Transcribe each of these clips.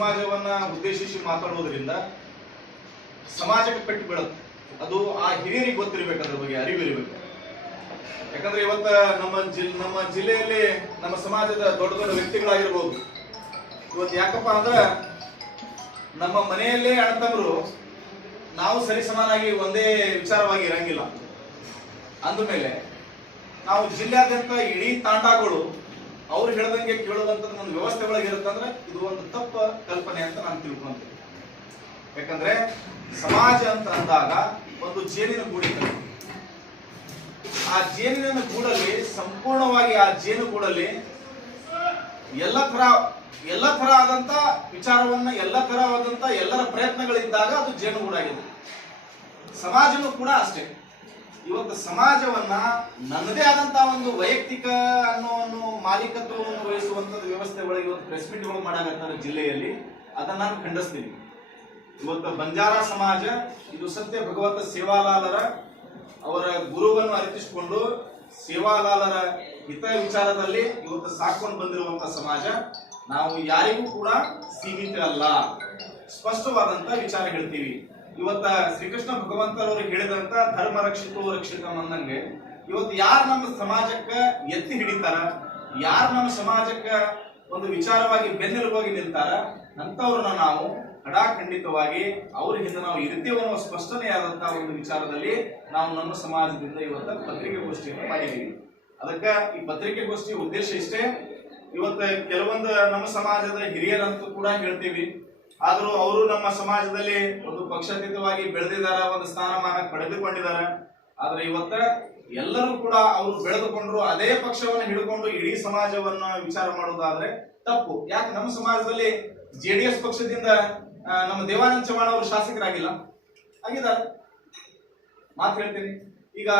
ಸಮಾಜವನ್ನ ಉದ್ದೇಶಿಸಿ ಮಾತಾಡೋದ್ರಿಂದ ಸಮಾಜಕ್ಕೆ ಪೆಟ್ಟು ಬೀಳುತ್ತೆ. ಅದು ಆ ಹಿರಿಯರಿಗೆ ಗೊತ್ತಿರಬೇಕು, ಅದ್ರ ಬಗ್ಗೆ ಅರಿವಿರಬೇಕು. ಯಾಕಂದ್ರೆ ಇವತ್ತ ನಮ್ಮ ಜಿಲ್ಲೆಯಲ್ಲಿ ನಮ್ಮ ಸಮಾಜದ ದೊಡ್ಡ ದೊಡ್ಡ ವ್ಯಕ್ತಿಗಳಾಗಿರ್ಬೋದು. ಇವತ್ತು ಯಾಕಪ್ಪ ಅಂದ್ರ ನಮ್ಮ ಮನೆಯಲ್ಲೇ ಅಣ್ಣತಮ್ಮರು ನಾವು ಸರಿ ಸಮಾನಾಗಿ ಒಂದೇ ವಿಚಾರವಾಗಿ ಇರಂಗಿಲ್ಲ. ಅಂದಮೇಲೆ ನಾವು ಜಿಲ್ಲೆಯಾದ್ಯಂತ ಇಡೀ ತಾಂಡಗಳು ಅವ್ರು ಹೇಳ್ದಂಗೆ ಕೇಳೋದಂತ ಒಂದು ವ್ಯವಸ್ಥೆ ಒಳಗೆ ಇರುತ್ತಂದ್ರೆ ಇದು ಒಂದು ತಪ್ಪ ಕಲ್ಪನೆ ಅಂತ ನಾನು ತಿಳ್ಕೊಂತೀನಿ. ಯಾಕಂದ್ರೆ ಸಮಾಜ ಅಂತ ಅಂದಾಗ ಒಂದು ಜೇನಿನ ಗೂಡಿ, ಆ ಜೇನಿನ ಗೂಡಲ್ಲಿ ಸಂಪೂರ್ಣವಾಗಿ ಆ ಜೇನು ಗೂಡಲ್ಲಿ ಎಲ್ಲ ತರ ಆದಂತ ವಿಚಾರವನ್ನ ಎಲ್ಲರ ಪ್ರಯತ್ನಗಳಿದ್ದಾಗ ಅದು ಜೇನುಗೂಡಾಗಿದೆ. ಸಮಾಜನೂ ಕೂಡ ಅಷ್ಟೇ. ಇವತ್ತು ಸಮಾಜವನ್ನ ನನ್ನದೇ ಆದಂತ ಒಂದು ವೈಯಕ್ತಿಕ ಅನ್ನೋ ಮಾಲೀಕತ್ವವನ್ನು ವಹಿಸುವಂತದ್ದು ವ್ಯವಸ್ಥೆ ಒಳಗೆ ಇವತ್ತು ಪ್ರೆಸ್ ಮೀಟ್ಗಳು ಮಾಡಾಕತ್ತಾರೆ ಜಿಲ್ಲೆಯಲ್ಲಿ. ಅದನ್ನ ನಾನು ಖಂಡಿಸ್ತೀನಿ. ಇವತ್ತು ಬಂಜಾರ ಸಮಾಜ ಇದು ಸತ್ಯ ಭಗವಂತ ಸೇವಾಲಾಲರ ಅವರ ಗುರುವನ್ನು ಅರಿತಿಸಿಕೊಂಡು ಸೇವಾಲಾಲರ ಹಿತ ವಿಚಾರದಲ್ಲಿ ಇವತ್ತು ಸಾಕೊಂಡು ಬಂದಿರುವಂತಹ ಸಮಾಜ. ನಾವು ಯಾರಿಗೂ ಕೂಡ ಸೀಮಿತ ಅಲ್ಲ, ಸ್ಪಷ್ಟವಾದಂತ ವಿಚಾರ ಹೇಳ್ತೀವಿ. ಇವತ್ತ ಶ್ರೀಕೃಷ್ಣ ಭಗವಂತರವರು ಹೇಳಿದಂತ ಧರ್ಮ ರಕ್ಷಿತೋ ರಕ್ಷಿತ ಅನ್ನಂಗೆ ಇವತ್ತು ಯಾರು ನಮ್ಮ ಸಮಾಜಕ್ಕ ಎತ್ತಿ ಹಿಡಿತಾರ, ಯಾರು ನಮ್ಮ ಸಮಾಜಕ್ಕ ಒಂದು ವಿಚಾರವಾಗಿ ಬೆನ್ನೆಲುಬಾಗಿ ನಿಲ್ತಾರ, ಅಂತವ್ರನ್ನ ನಾವು ಖಂಡಿತವಾಗಿ ಅವ್ರ ಹಿಂದೆ ನಾವು ಇರ್ತೀವಿ ಅನ್ನೋ ಸ್ಪಷ್ಟನೆಯಾದಂತಹ ಒಂದು ವಿಚಾರದಲ್ಲಿ ನಾವು ನಮ್ಮ ಸಮಾಜದಿಂದ ಇವತ್ತ ಪತ್ರಿಕೆಗೋಷ್ಠಿಯನ್ನು ಮಾಡಿದ್ದೀವಿ. ಅದಕ್ಕೆ ಈ ಪತ್ರಿಕೆಗೋಷ್ಠಿ ಉದ್ದೇಶ ಇಷ್ಟೇ. ಇವತ್ತು ಕೆಲವೊಂದು ನಮ್ಮ ಸಮಾಜದ ಹಿರಿಯರಂತೂ ಕೂಡ ಹೇಳ್ತೀವಿ, ಆದ್ರೂ ಅವರು ನಮ್ಮ ಸಮಾಜದಲ್ಲಿ ಒಂದು ಪಕ್ಷಾತೀತವಾಗಿ ಬೆಳೆದಿದ್ದಾರೆ, ಒಂದು ಸ್ಥಾನಮಾನ ಪಡೆದುಕೊಂಡಿದ್ದಾರೆ. ಆದ್ರೆ ಇವತ್ತ ಎಲ್ಲರೂ ಕೂಡ ಅವರು ಬೆಳೆದುಕೊಂಡ್ರು ಅದೇ ಪಕ್ಷವನ್ನು ಹಿಡ್ಕೊಂಡು ಇಡೀ ಸಮಾಜವನ್ನ ವಿಚಾರ ಮಾಡೋದಾದ್ರೆ ತಪ್ಪು. ಯಾಕೆ ನಮ್ಮ ಸಮಾಜದಲ್ಲಿ JDS ಪಕ್ಷದಿಂದ ನಮ್ಮ ದೇವಾನಂದ ಚವ್ಹಾಣ್ ಅವರು ಶಾಸಕರಾಗಿಲ್ಲ, ಆಗಿದ್ದಾರೆ. ಮಾತು ಹೇಳ್ತೀನಿ. ಈಗ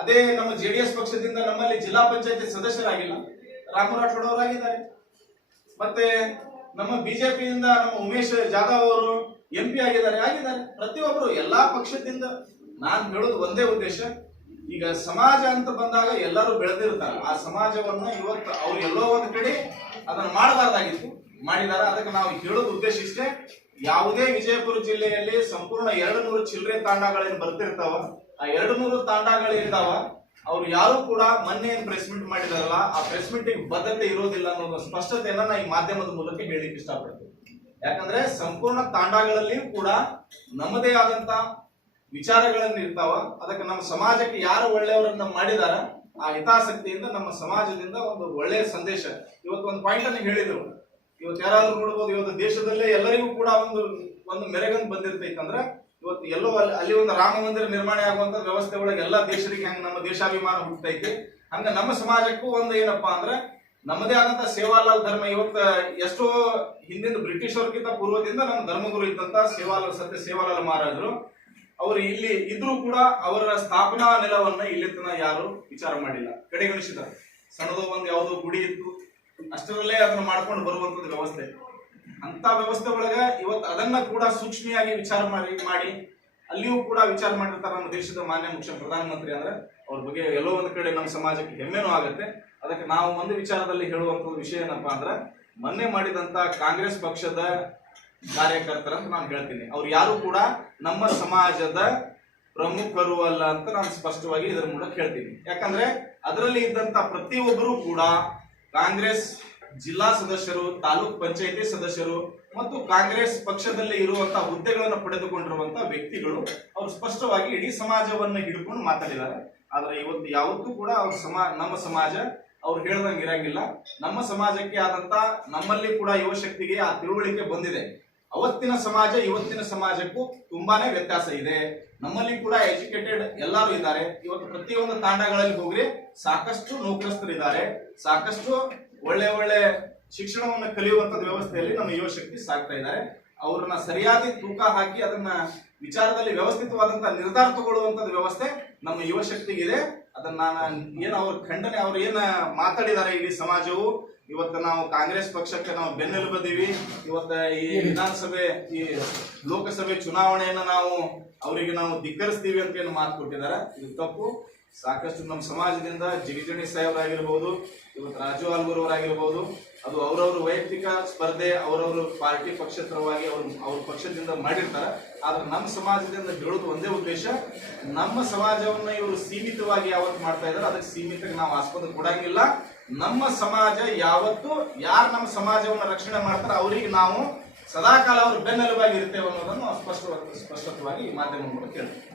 ಅದೇ ನಮ್ಮ JDS ಪಕ್ಷದಿಂದ ನಮ್ಮಲ್ಲಿ ಜಿಲ್ಲಾ ಪಂಚಾಯತಿ ಸದಸ್ಯರಾಗಿಲ್ಲ, ರಾಮು ರಾಠೋಡ್ ಅವರಾಗಿದ್ದಾರೆ. ಮತ್ತೆ ನಮ್ಮ ಬಿಜೆಪಿಯಿಂದ ನಮ್ಮ ಉಮೇಶ್ ಜಾಧವ್ ಅವರು MP ಆಗಿದ್ದಾರೆ. ಪ್ರತಿಯೊಬ್ಬರು ಎಲ್ಲಾ ಪಕ್ಷದಿಂದ. ನಾನು ಹೇಳೋದು ಒಂದೇ ಉದ್ದೇಶ, ಈಗ ಸಮಾಜ ಅಂತ ಬಂದಾಗ ಎಲ್ಲರೂ ಬೆಳೆದಿರ್ತಾರೆ. ಆ ಸಮಾಜವನ್ನ ಇವತ್ತು ಅವ್ರು ಎಲ್ಲೋ ಒಂದು ಕಡೆ ಅದನ್ನ ಮಾಡಬಾರ್ದಾಗಿತ್ತು, ಮಾಡಿದಾರೆ. ಅದಕ್ಕೆ ನಾವು ಹೇಳೋದು ಉದ್ದೇಶ ಇಷ್ಟೇ. ಯಾವುದೇ ವಿಜಯಪುರ ಜಿಲ್ಲೆಯಲ್ಲಿ ಸಂಪೂರ್ಣ 200 ಚಿಲ್ಲರೆ ತಾಂಡಗಳೇನು ಬರ್ತಿರ್ತಾವ, ಆ 200 ತಾಂಡಗಳಿರ್ತಾವ. ಅವ್ರು ಯಾರು ಕೂಡ ಮೊನ್ನೆ ಏನ್ ಪ್ರೆಸ್ ಮೀಟ್ ಮಾಡಿದಾರಲ್ಲ, ಆ ಪ್ರೆಸ್ ಮೀಟ್ ಬದ್ಧತೆ ಇರೋದಿಲ್ಲ ಅನ್ನೋದು ಸ್ಪಷ್ಟತೆಯನ್ನ ನಾ ಈ ಮಾಧ್ಯಮದ ಮೂಲಕ ಹೇಳಿಕ್ಕೆ ಇಷ್ಟಪಡ್ತೀನಿ. ಯಾಕಂದ್ರೆ ಸಂಪೂರ್ಣ ತಾಂಡಗಳಲ್ಲಿ ಕೂಡ ನಮ್ಮದೇ ಆದಂತ ವಿಚಾರಗಳನ್ನ ಇರ್ತಾವ. ಅದಕ್ಕೆ ನಮ್ಮ ಸಮಾಜಕ್ಕೆ ಯಾರು ಒಳ್ಳೆಯವರನ್ನ ಮಾಡಿದಾರ, ಆ ಹಿತಾಸಕ್ತಿಯಿಂದ ನಮ್ಮ ಸಮಾಜದಿಂದ ಒಂದು ಒಳ್ಳೆಯ ಸಂದೇಶ. ಇವತ್ತು ಒಂದು ಪಾಯಿಂಟ್ ಅನ್ನು ಹೇಳಿದ್ರು, ಇವತ್ತು ಯಾರಾದ್ರೂ ನೋಡ್ಬೋದು, ಇವತ್ತು ದೇಶದಲ್ಲೇ ಎಲ್ಲರಿಗೂ ಕೂಡ ಒಂದು ಮೆರಗನ್ ಬಂದಿರ್ತೈತಂದ್ರೆ ಇವತ್ತು ಎಲ್ಲೋ ಅಲ್ಲಿ ಒಂದು ರಾಮ ಮಂದಿರ ನಿರ್ಮಾಣ ಆಗುವಂತ ವ್ಯವಸ್ಥೆ ಒಳಗೆ ಎಲ್ಲಾ ದೇಶರಿಗೆ ಹೆಂಗ ನಮ್ಮ ದೇಶಾಭಿಮಾನ ಹುಟ್ಟೈತಿ, ಹಂಗ ನಮ್ಮ ಸಮಾಜಕ್ಕೂ ಒಂದು ಏನಪ್ಪಾ ಅಂದ್ರೆ ನಮ್ಮದೇ ಆದಂತ ಸೇವಾಲಾಲ್ ಧರ್ಮ. ಇವತ್ತು ಎಷ್ಟೋ ಹಿಂದಿನ ಬ್ರಿಟಿಷರ್ಗಿಂತ ಪೂರ್ವದಿಂದ ನಮ್ಮ ಧರ್ಮಗುರು ಇದ್ದಂತ ಸತ್ಯ ಸೇವಾಲಾಲ್ ಮಹಾರಾಜರು ಅವರು ಇಲ್ಲಿ ಇದ್ರೂ ಕೂಡ ಅವರ ಸ್ಥಾಪನಾ ನೆಲವನ್ನ ಇಲ್ಲಿ ತನ ಯಾರು ವಿಚಾರ ಮಾಡಿಲ್ಲ, ಕಡೆಗಣಿಸಿದ್ದಾರೆ. ಸಣ್ಣದೋ ಒಂದು ಯಾವುದೋ ಗುಡಿ ಇತ್ತು, ಅಷ್ಟರಲ್ಲೇ ಅದನ್ನ ಮಾಡ್ಕೊಂಡು ಬರುವಂತದ್ದು ವ್ಯವಸ್ಥೆ. ಅಂತ ವ್ಯವಸ್ಥೆ ಒಳಗ ಇವತ್ತು ಅದನ್ನ ಕೂಡ ಸೂಕ್ಷ್ಮಿಯಾಗಿ ವಿಚಾರ ಮಾಡಿ ಅಲ್ಲಿಯೂ ಕೂಡ ವಿಚಾರ ಮಾಡಿರ್ತಾರೆ ನಮ್ಮ ದೇಶದ ಮಾನ್ಯ ಮುಖ್ಯ ಪ್ರಧಾನಮಂತ್ರಿ. ಅಂದ್ರೆ ಅವ್ರ ಬಗ್ಗೆ ಎಲ್ಲೋ ಒಂದ್ ಕಡೆ ನಮ್ಮ ಸಮಾಜಕ್ಕೆ ಹೆಮ್ಮೆನೂ ಆಗುತ್ತೆ. ಅದಕ್ಕೆ ನಾವು ಒಂದು ವಿಚಾರದಲ್ಲಿ ಹೇಳುವಂತ ವಿಷಯ ಏನಪ್ಪಾ ಅಂದ್ರೆ, ಮೊನ್ನೆ ಮಾಡಿದಂತ ಕಾಂಗ್ರೆಸ್ ಪಕ್ಷದ ಕಾರ್ಯಕರ್ತರಂತ ನಾನು ಹೇಳ್ತೀನಿ, ಅವ್ರು ಯಾರು ಕೂಡ ನಮ್ಮ ಸಮಾಜದ ಪ್ರಮುಖರು ಅಲ್ಲ ಅಂತ ನಾನು ಸ್ಪಷ್ಟವಾಗಿ ಇದರ ಮೂಲಕ ಹೇಳ್ತೀನಿ. ಯಾಕಂದ್ರೆ ಅದರಲ್ಲಿ ಇದ್ದಂತ ಪ್ರತಿಯೊಬ್ಬರು ಕೂಡ ಕಾಂಗ್ರೆಸ್ ಜಿಲ್ಲಾ ಸದಸ್ಯರು, ತಾಲೂಕ್ ಪಂಚಾಯತಿ ಸದಸ್ಯರು ಮತ್ತು ಕಾಂಗ್ರೆಸ್ ಪಕ್ಷದಲ್ಲಿ ಇರುವಂತಹ ಹುದ್ದೆಗಳನ್ನು ಪಡೆದುಕೊಂಡಿರುವಂತಹ ವ್ಯಕ್ತಿಗಳು. ಅವರು ಸ್ಪಷ್ಟವಾಗಿ ಇಡೀ ಸಮಾಜವನ್ನ ಹಿಡ್ಕೊಂಡು ಮಾತಾಡಿದ್ದಾರೆ. ಆದ್ರೆ ಇವತ್ತು ಯಾವತ್ತೂ ಕೂಡ ನಮ್ಮ ಸಮಾಜ ಅವ್ರು ಹೇಳ್ದಂಗೆ ಇರಂಗಿಲ್ಲ. ನಮ್ಮ ಸಮಾಜಕ್ಕೆ ಆದಂತ ನಮ್ಮಲ್ಲಿ ಕೂಡ ಯುವಶಕ್ತಿಗೆ ಆ ತಿಳುವಳಿಕೆ ಬಂದಿದೆ. ಅವತ್ತಿನ ಸಮಾಜ ಇವತ್ತಿನ ಸಮಾಜಕ್ಕೂ ತುಂಬಾನೇ ವ್ಯತ್ಯಾಸ ಇದೆ. ನಮ್ಮಲ್ಲಿ ಕೂಡ ಎಜುಕೇಟೆಡ್ ಎಲ್ಲರೂ ಇದ್ದಾರೆ. ಇವತ್ತು ಪ್ರತಿಯೊಂದು ತಾಂಡಗಳಲ್ಲಿ ಹೋಗ್ರಿ ಸಾಕಷ್ಟು ನೌಕರಸ್ಥರಿದ್ದಾರೆ, ಸಾಕಷ್ಟು ಒಳ್ಳೆ ಶಿಕ್ಷಣವನ್ನು ಕಲಿಯುವಂತ ವ್ಯವಸ್ಥೆಯಲ್ಲಿ ನಮ್ಮ ಯುವಶಕ್ತಿ ಸಾಗ್ತಾ ಇದ್ದಾರೆ. ಅವ್ರನ್ನ ಸರಿಯಾದ ತೂಕ ಹಾಕಿ ಅದನ್ನ ವಿಚಾರದಲ್ಲಿ ವ್ಯವಸ್ಥಿತವಾದಂತಹ ನಿರ್ಧಾರ ತಗೊಳ್ಳುವಂತ ವ್ಯವಸ್ಥೆ ನಮ್ಮ ಯುವಶಕ್ತಿಗಿದೆ. ಅದನ್ನ ಏನು ಅವ್ರ ಖಂಡನೆ, ಅವ್ರು ಏನ ಮಾತಾಡಿದ್ದಾರೆ ಇಡೀ ಸಮಾಜವು, ಇವತ್ತು ನಾವು ಕಾಂಗ್ರೆಸ್ ಪಕ್ಷಕ್ಕೆ ನಾವು ಬೆನ್ನೆಲುಬದೀವಿ, ಇವತ್ತು ಈ ವಿಧಾನಸಭೆ ಈ ಲೋಕಸಭೆ ಚುನಾವಣೆಯನ್ನ ಅವರಿಗೆ ನಾವು ಧಿಕ್ಕರಿಸ್ತೀವಿ ಅಂತ ಏನು ಮಾತು ಕೊಟ್ಟಿದ್ದಾರೆ. ಇದು ತಪ್ಪು. ಸಾಕಷ್ಟು ನಮ್ಮ ಸಮಾಜದಿಂದ ಜಿಗಿಜಣಿ ಸಾಹೇಬರಾಗಿರ್ಬೋದು, ಇವತ್ತು ರಾಜು ಆಲ್ಗೂರ್ ಅವರಾಗಿರ್ಬೋದು, ಅದು ಅವರವರು ವೈಯಕ್ತಿಕ ವೈಯಕ್ತಿಕ ಸ್ಪರ್ಧೆ ಅವರವರು ಪಾರ್ಟಿ ಪಕ್ಷೇತರವಾಗಿ ಅವ್ರ ಪಕ್ಷದಿಂದ ಮಾಡಿರ್ತಾರೆ. ಆದ್ರೆ ನಮ್ಮ ಸಮಾಜದಿಂದ ಹೇಳೋದು ಒಂದೇ ಉದ್ದೇಶ, ನಮ್ಮ ಸಮಾಜವನ್ನ ಇವರು ಸೀಮಿತವಾಗಿ ಯಾವತ್ತು ಮಾಡ್ತಾ ಇದಾರೆ ಅದಕ್ಕೆ ಸೀಮಿತಕ್ಕೆ ನಾವು ಆಸ್ಪದ ಕೊಡಂಗಿಲ್ಲ. ನಮ್ಮ ಸಮಾಜ ಯಾವತ್ತು ಯಾರು ನಮ್ಮ ಸಮಾಜವನ್ನ ರಕ್ಷಣೆ ಮಾಡ್ತಾರೆ ಅವರಿಗೆ ನಾವು ಸದಾಕಾಲ ಅವ್ರ ಬೆನ್ನೆಲುಬಾಗಿ ಇರ್ತೇವೆ ಅನ್ನೋದನ್ನು ಸ್ಪಷ್ಟವಾಗಿ ಈ ಮಾಧ್ಯಮ ಮೂಲಕ ಹೇಳ್ತೀವಿ.